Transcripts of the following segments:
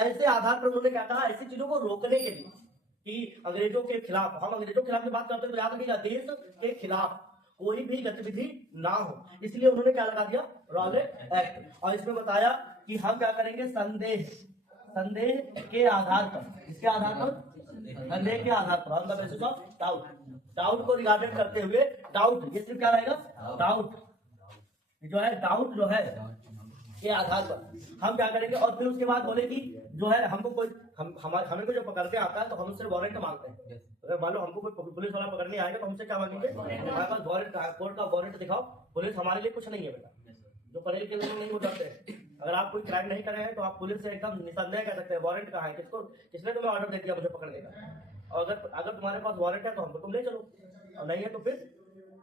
ऐसे आधार पर उन्होंने क्या कहा, ऐसी चीजों को रोकने के लिए कि अंग्रेजों के खिलाफ, हम अंग्रेजों के खिलाफ की बात करते हैं तो याद रखिएगा देश के खिलाफ कोई भी गतिविधि ना हो, इसलिए उन्होंने क्या लगा दिया, रॉलेट एक्ट। और इसमें बताया कि हम क्या करेंगे, संदेह के आधार पर, इसके आधार पर, संदेह के आधार पर, on the basis of doubt, doubt को रिगार्डेड करते हुए, डाउट ये सिर्फ क्या रहेगा, डाउट जो है, डाउट जो है के आधार पर हम क्या करेंगे। और फिर उसके बाद बोले कि जो है हमको कोई हमें को जो पकड़ते आता है तो हम उससे वारंट मांगते हैं। अगर मान लो हमको कोई पुलिस वाला पकड़ने आएगा तो हमसे क्या मांगेंगे, हमारे पास वारंट, कोर्ट का वारंट दिखाओ। पुलिस हमारे लिए कुछ नहीं है बेटा, जो पढ़े लिखे लोग नहीं हो जाते हैं। अगर आप कोई क्राइम नहीं कर रहे हैं तो आप पुलिस से एकदम निसंदेह कह सकते हैं वारंट कहाँ है, किसने तुम्हें ऑर्डर दे दिया मुझे पकड़ने का। और अगर तुम्हारे पास वारंट है तो हमको तुम ले चलो, और नहीं है तो फिर।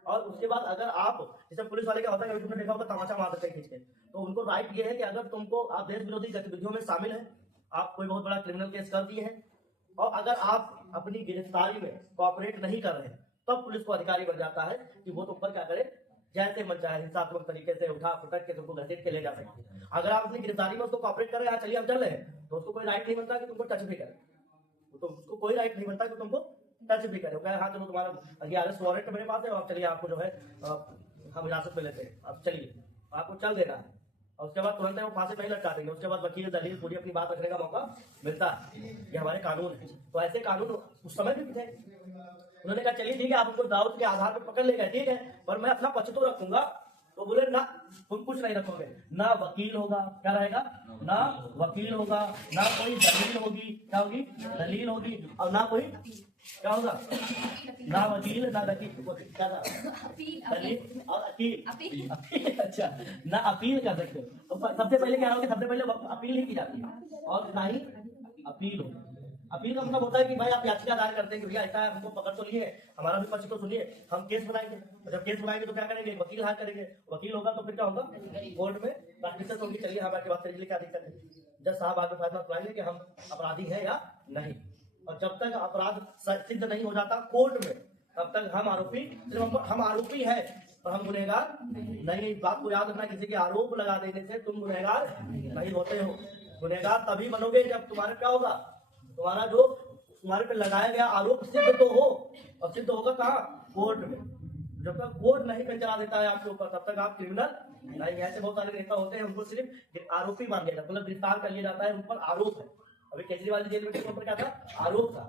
और उसके बाद अगर आप, जैसे पुलिस वाले क्या होता है, तुमने देखा होगा तमाचा मार देते हैं खींच के, तो उनको राइट ये है कि अगर तुमको, आप देश विरोधी गतिविधियों में शामिल है, आप कोई बहुत बड़ा क्रिमिनल केस कर दिए हैं, और अगर आप अपनी गिरफ्तारी में कोऑपरेट नहीं कर रहे हैं, तब पुलिस को अधिकारी बन जाता है कि वो तुम पर क्या करे, जैसे मन चाहे हिंसात्मक तरीके से उठा पटक के तुमको घसीट के ले जा सकते हैं। अगर आप अपनी गिरफ्तारी में उसको कोऑपरेट कर रहे हैं, चलिए हम चल रहे हैं, तो उसको कोई राइट नहीं बनता कि तुमको टच भी करे, तो उसको कोई राइट नहीं बनता कि तुमको टच भी करे। हाँ चलो तुम्हारा अरेस्ट वारंट मेरे पास है, आप चलिए आपको जो है हम हिरासत में लेते हैं, आप चलिए, आपको चल देना है। और उसके बाद तुरंत वो फांसी नहीं लटका देंगे, उसके बाद वकील दलील पूरी अपनी बात रखने का मौका मिलता है। ये हमारे कानून है। तो ऐसे कानून उस समय भी थे। उन्होंने कहा चलिए ठीक है, आप उनको दाऊद के आधार पर पकड़ लेगा, ठीक है, पर मैं अपना पक्ष तो रखूंगा। तो बोले ना, तुम कुछ नहीं रखोगे, ना वकील होगा, क्या रहेगा, ना वकील होगा, ना कोई दलील होगी, क्या होगी, दलील होगी, और ना कोई क्या होगा, ना वकील ना दलील, क्या था, दलील और अपील। अच्छा, ना अपील कर सकते हो। तो सबसे पहले क्या होगा, सबसे पहले अपील ही की जाती है, और ना ही अपील होगी। अपील का मतलब होता है कि भाई आप याचिका दायर करते हैं कि भैया ऐसा है, हमको पकड़ तो लिए, हमारा भी पक्ष तो सुनिए, हम केस बनाएंगे। जब केस बनाएंगे तो क्या करेंगे, वकील हायर करेंगे। वकील होगा तो फिर क्या होगा, कोर्ट में प्रैक्टिस होगी, चलिए हमारे के बात करिए, क्या दिक्कत है, जज साहब आगे फैसला सुनाएंगे कि हम अपराधी हैं या नहीं। और जब तक अपराध सिद्ध नहीं हो जाता कोर्ट में, तब तक हम आरोपी, सिर्फ हम आरोपी है और हम गुनहगार नहीं। इस बात को याद रखना, किसी के आरोप लगा देने से तुम गुनहगार नहीं होते हो। गुनहगार तभी बनोगे जब तुम्हारा क्या होगा, तुम्हारा जो तुम्हारे पे लगाया गया आरोप सिद्ध तो हो, और सिद्ध होगा कहाँ, कोर्ट में। जब तक कोर्ट नहीं पे चला देता है आपके ऊपर, तब तक आप क्रिमिनल नहीं। ऐसे बहुत सारे नेता होते हैं, उनको सिर्फ आरोपी मान लिया जाता है, मतलब गिरफ्तार कर लिया जाता है, उन पर आरोप है। अभी केजरीवाल जेल में किसके ऊपर क्या था, आरोप था।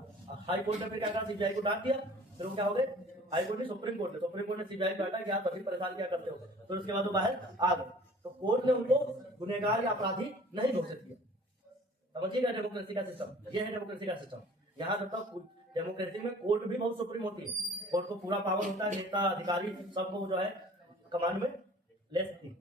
हाई कोर्ट ने फिर क्या कहा, सीबीआई को डांट दिया, फिर वो क्या हो गए, हाई कोर्ट ने, सुप्रीम कोर्ट ने सीबीआई को डांटा कि आप सभी परेशान क्या करते हो, फिर उसके बाद वो बाहर आ गए। तो कोर्ट ने उनको गुनहगार या अपराधी नहीं घोषित किया। समझिएगा डेमोक्रेसी का सिस्टम, ये है डेमोक्रेसी का सिस्टम। यहाँ जब तक डेमोक्रेसी में कोर्ट भी बहुत सुप्रीम होती है, कोर्ट को पूरा पावर होता है, नेता अधिकारी सबको जो है कमांड में ले सकती है।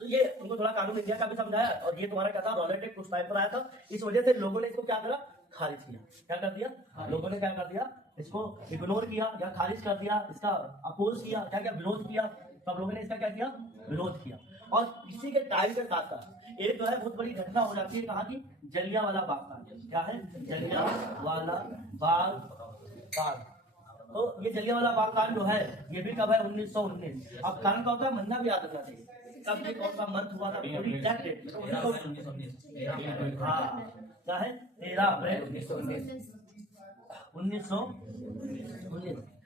तो ये तुमको थोड़ा कानून इंडिया का भी समझाया, और ये तुम्हारा क्या था, रॉलेट एक्ट उस टाइम पर आया था। इस वजह से लोगों ने इसको क्या करा, खारिज किया। क्या कर दिया, लोगों ने क्या कर दिया, इसको इग्नोर किया या खारिज कर दिया, इसका अपोज किया, क्या क्या विरोध किया। सब लोगों ने इसका क्या किया, विरोध किया। और इसी के टाइम के साथ साथ एक जो है बहुत बड़ी घटना हो जाती है, कहा कि जलियांवाला बाग कांड। क्या है, जलियांवाला बाग कांड। तो ये जलियांवाला बाग कांड जो है, ये भी कब है, 1919। अब कांड का होता है, महीना भी याद रखना चाहिए, कब ये कौन सा मंथ हुआ था, पूरी एग्जैक्ट डेट। हाँ, क्या है, 13 अप्रैल 1919।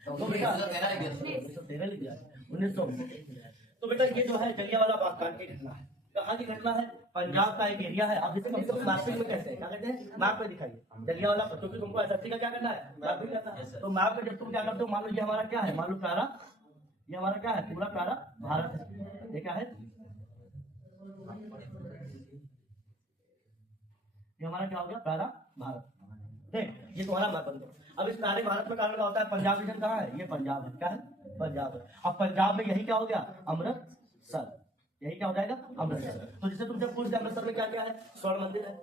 तो बेटा 1913 लिख दिया, 1919। तो बेटा ये जो है जलियांवाला बाग कांड की घटना है। कहाँ की घटना है, पंजाब का एक एरिया है। आप जिसे कभी कभी मैपिंग में कहते हैं, क्या कहते हैं, मैप पे दिखाइए जलियांवाला, क्योंकि तुमको एसएससी का क्या करना है, मैप भी करना है। तो मैप पे जब तुम क्या करते हो, मान लो ये हमारा क्या है, मान लो प्यारा, ये हमारा क्या है, पूरा प्यारा भारत है। ये क्या है, ये हमारा क्या हो गया, प्यारा भारत। देख, ये तुम्हारा मैप बन गया। अब इस प्यारे भारत में कारण का होता है, पंजाब रीजन कहाँ है, ये पंजाब है। क्या है, पंजाब है। अब पंजाब में यही क्या हो गया, अमृतसर। यही क्या हो जाएगा, अमृतसर। तो जैसे तुम जब पूछते अमृतसर में क्या क्या है, स्वर्ण मंदिर है।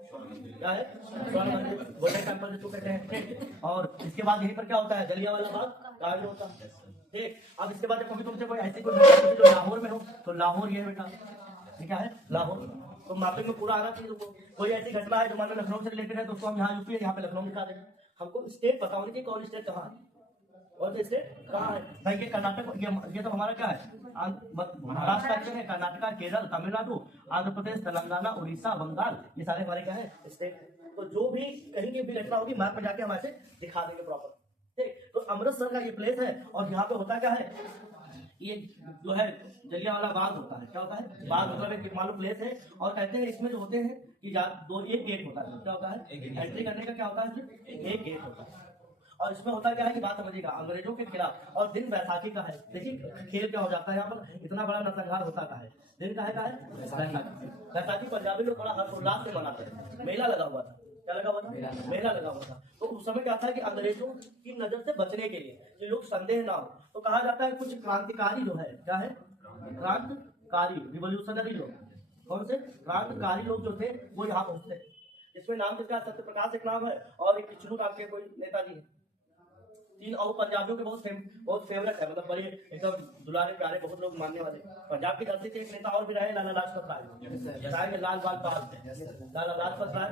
क्या है, स्वर्ण मंदिर, गोल्डन टेम्पल जिसको कहते हैं, ठीक। और इसके बाद यहीं पर क्या होता है, जलियांवाला बाग कांड होता है, ठीक। अब इसके बाद कभी तुमसे कोई ऐसी कोई जो लाहौर में हो, तो लाहौर ये बेटा, ये क्या है, लाहौर। तो मैपिंग में पूरा आना चाहिए तुमको। कोई ऐसी घटना है जो मान लो लखनऊ से रिलेटेड है, तो उसको हम यहाँ यूपी है, यहाँ पे लखनऊ दिखा देंगे। हमको स्टेट पता होनी चाहिए, कौन स्टेट कहाँ है, और स्टेट कहाँ है। भाई ये कर्नाटक, ये तो हमारा क्या है, महाराष्ट्र का है, कर्नाटक, केरल, तमिलनाडु, आंध्र प्रदेश, तेलंगाना, उड़ीसा, बंगाल, ये सारे हमारे क्या है स्टेट। तो जो भी कहीं की भी घटना होगी मैप में जाके हम ऐसे दिखा देंगे प्रॉपर। ठीक, तो अमृतसर का ये प्लेस है और यहाँ पे होता क्या है, ये जो है जलियांवाला बाग होता है। क्या होता है? बाग मतलब एक मालूम प्लेस है। और कहते हैं इसमें जो होते हैं कि एक गेट होता है। क्या होता है? एंट्री करने का क्या होता है? सिर्फ एक गेट होता है। और इसमें होता क्या है कि बात समझिएगा, अंग्रेजों के खिलाफ, और दिन बैसाखी का है। देखिए खेल क्या हो जाता है यहाँ पर, इतना बड़ा नरसंहार होता का है, दिन का है बैसाखी। बैसाखी पंजाबी लोग बड़ा हर्षोल्लास से मनाते हैं। मेला लगा हुआ था। क्या लगा हुआ था? मेला लगा हुआ था। तो उस समय क्या था कि अंग्रेजों की नजर से बचने के लिए, कि लोग संदेह ना हो, तो कहा जाता है कुछ क्रांतिकारी जो है, क्या है, क्रांतिकारी रिवोल्यूशनरी लोग, कौन से क्रांतिकारी लोग जो थे वो यहाँ पहुंचते। इसमें नाम किसका? सत्यप्रकाश एक नाम है, और एक किचलू नाम के कोई नेताजी है। तीन और पंजाबियों के बहुत फेवरेट है, मतलब बड़े एकदम दुलारे प्यारे, बहुत लोग मानने वाले। पंजाब की धरती से एक नेता और भी रहे, लाला लाजपत राय, लाल बाल पाल, लाला लाजपत राय,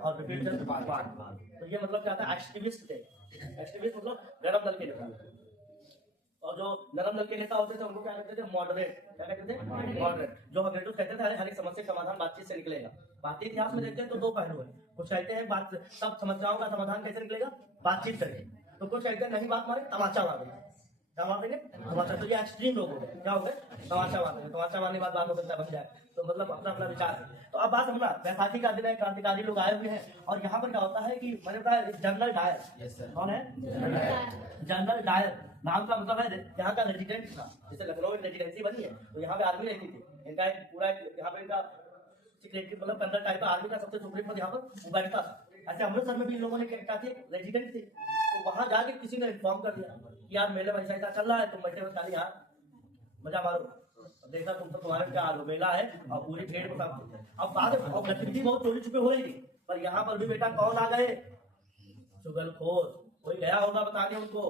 और विपिन चंद्र पाल। तो ये मतलब क्या था, एक्टिविस्ट थे। एक्टिविस्ट मतलब नरम दल के नेता। और जो नरम दल के नेता होते थे उनको क्या कहते थे? मॉडरेट। क्या कहते थे? मॉडरेट। जो अंग्रेजों कहते थे हर एक समस्या का समाधान बातचीत से निकलेगा। भारतीय इतिहास में देखते हैं तो दो पहलू है। कुछ कहते हैं बात, सब समस्याओं का समाधान कैसे निकलेगा? बातचीत करके। तो कुछ कहते हैं नहीं बात मारे, तमाचा मारेंगे। क्या मार देंगे? तमाचा। तो ये एक्सट्रीम लोग हो गए। क्या हो गए? तमाचा मार देंगे। तमाचा मारने के बाद बात हो सकता है बन जाए। तो मतलब अपना अपना विचार है। तो अब बात समझना, बैसाखी का दिन है, क्रांतिकारी लोग आए हुए हैं, और यहाँ पर क्या होता है कि मैंने बताया जनरल डायर। कौन है? जनरल डायर नाम का मतलब है यहाँ का रेजिडेंट था। जैसे लखनऊ में रेजिडेंसी बनी है तो यहाँ पे आर्मी रहती थी। इनका एक पूरा यहाँ पे इनका सिक्योरिटी मतलब कंडर टाइप का आर्मी का सबसे सुप्रीम पद यहाँ पर बैठता था। ऐसे अमृतसर में भी इन लोगों ने क्या थे? रेजिडेंट थे। तो वहां जाके किसी ने इन्फॉर्म कर दिया कि यार मेले में ऐसा चल रहा है, तुम बैठे हुए खाली यहाँ मजा मारो, देखा तुम तो तुम्हारे क्या हाल हो, मेला है और पूरी भीड़ को सब। अब बात गतिविधि बहुत चोरी छुपे हो रही थी, पर यहाँ पर भी बेटा कौन आ गए? चुगलखोर। कोई गया होगा बताने उनको,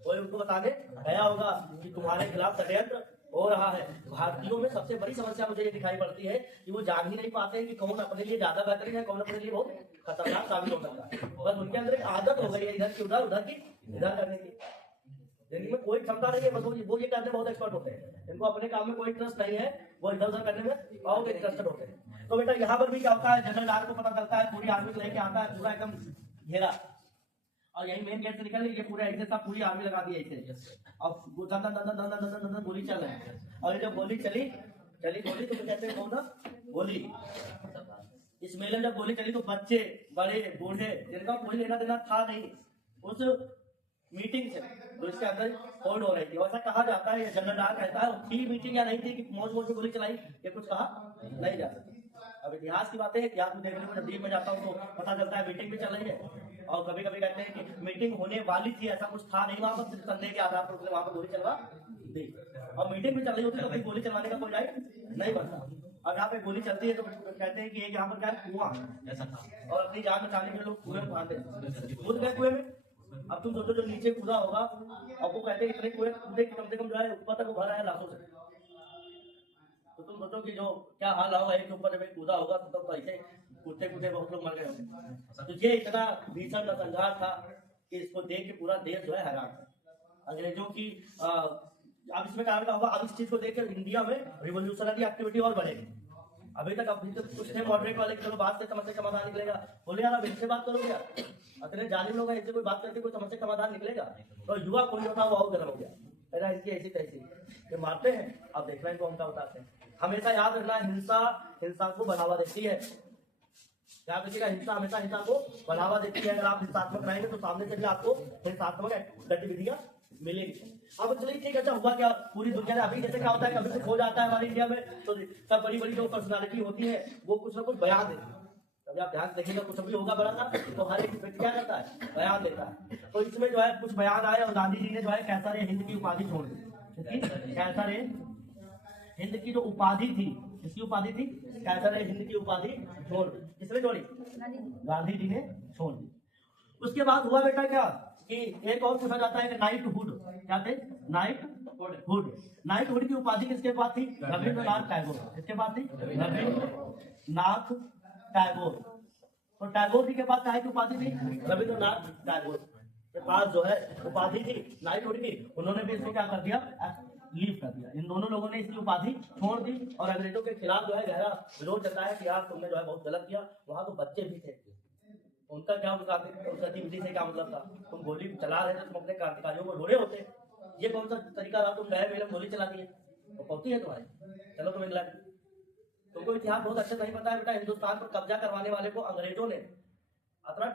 कोई उनको बताने गया होगा कि तुम्हारे खिलाफ षड्यंत्र हो रहा है। भारतीयों में सबसे बड़ी समस्या मुझे ये दिखाई पड़ती है कि वो जान ही नहीं पाते हैं कि कौन अपने लिए ज्यादा बेहतरीन है, कौन अपने लिए बहुत खतरनाक साबित हो सकता है। बस उनके अंदर एक आदत हो गई है इधर की उधर, उधर की इधर करने की। जिनमें कोई क्षमता नहीं है, बस वो ये करने बहुत एक्सपर्ट होते हैं। इनको अपने काम में कोई इंटरेस्ट नहीं है, वो इधर उधर करने में बहुत इंटरेस्टेड होते हैं। तो बेटा यहाँ पर भी क्या होता है, जनरल डायर को पता चलता है, पूरी आर्मी लेके आता है, पूरा एकदम घेरा, और यही मेन गेट से निकल ये पूरा ऐसे सब पूरी आर्मी लगा दी ऐसे, और गोली चल रही है। और जब गोली चली गोली तो कहते हैं कौन? गोली। इस मेले में जब गोली चली तो बच्चे, बड़े, बूढ़े, जिनका कोई लेना देना था नहीं उस मीटिंग से, तो इसके अंदर होल्ड हो रही थी। ऐसा कहा जाता है, जनरल डायर कहता है थी मीटिंग या नहीं थी कि मौज मौज में गोली चलाई, ये कुछ कहा नहीं जा सकता। अब इतिहास की बातें, इतिहास में देखने को जब डीप में जाता हूँ तो पता चलता है मीटिंग भी चल रही है, और कभी कभी कहते हैं कि मीटिंग होने वाली थी, ऐसा कुछ था नहीं वहां पर, संदेह के आधार पर वहां पर गोली चलवा दी। और मीटिंग भी चल रही होती तो गोली चलवाने का कोई राइट नहीं बनता। अब यहाँ पे गोली चलती है तो कहते हैं कि एक यहाँ पर क्या है, कुआं ऐसा था, और अपनी जान बचाने के लिए लोग कुएं में भागते हैं, कूद गए कुएं में। अब तुम सोचो जो नीचे कूदा होगा, और वो कहते हैं इतने कुएं कूदे कम से कम जो है ऊपर तक वो भरा है लाशों से। तो तुम सोचो कि जो क्या हाल होगा, एक ऊपर जब कूदा होगा तो ऐसे कूदते कूदते बहुत लोग मर गए होंगे। तो ये इतना भीषण नरसंहार था कि इसको देख के पूरा देश जो है हैरान था अंग्रेजों की। अब इसमें कारण क्या होगा, अब इस चीज को देख कर इंडिया में रिवोल्यूशनरी एक्टिविटी और बढ़ेगी। अभी तक कुछ थे मॉडरेट वाले, चलो बात से समस्या समाधान निकलेगा, बोले यार अब इनसे बात करो क्या, अतने जालिम लोग हैं, इनसे कोई बात करके कोई समस्या समाधान निकलेगा। तो युवा कोई होता वो गर्म हो गया, इसकी ऐसी तैसी ये मारते हैं। अब देखना इनको हम क्या बताते हैं। हमेशा याद रखना, हिंसा को बढ़ावा देती है। याद रखिएगा, हिंसा हमेशा हिंसा को बढ़ावा देती है। अगर आप हिंसात्मक रहेंगे तो सामने से भी आपको हिंसात्मक गतिविधियां मिलेगी। अब चलिए ठीक है, अच्छा हुआ क्या पूरी दुनिया में, अभी जैसे क्या होता है कभी कुछ हो जाता है हमारे इंडिया में तो सब बड़ी बड़ी जो पर्सनालिटी होती है वो कुछ ना कुछ बयान देती है। अभी आप ध्यान देखिएगा, कुछ भी होगा बड़ा सा तो हर एक व्यक्ति क्या करता है, बयान देता है। तो इसमें जो है कुछ बयान आए और गांधी जी ने जो है कैसर हिंद की उपाधि छोड़ दी। कैसर हिंद की जो उपाधि थी, इसकी उपाधि थी कैसर हिंद की उपाधि छोड़ दी। किसने छोड़ी? गांधी जी ने छोड़ दी। उसके बाद हुआ बेटा क्या कि एक और पूछा जाता है कि नाइटहुड, क्या थे? नाइटहुड की उपाधि किसके पास थी? रविंद्रनाथ टैगोर। किसके पास थी? रविंद्रनाथ टैगोर। तो टैगोर जी के पास क्या की उपाधि थी? रविंद्रनाथ टैगोर के पास जो है उपाधि थी नाइटहुड की। उन्होंने भी इसको क्या कर दिया, लीव कर दिया। इन दोनों लोगों ने इसकी उपाधि छोड़ दी और अंग्रेजों के खिलाफ जो है गहरा विरोध जताया कि यार तुमने जो है बहुत गलत किया। वहां तो बच्चे भी थे, उनका क्या मतलब, उस गतिविधि से क्या मतलब था? तुम गोली चला रहे थे, तुम अपने क्रांतिकारियों को रोड़े होते, ये कौन सा तरीका रहा? तुम गए मेरे गोली चला दिए, तो पहुंची है तुम्हारी, चलो तुम इंग्लैंड। तुमको इतिहास बहुत अच्छे से नहीं पता है बेटा, हिंदुस्तान पर कब्जा करवाने वाले को अंग्रेजों ने अतरा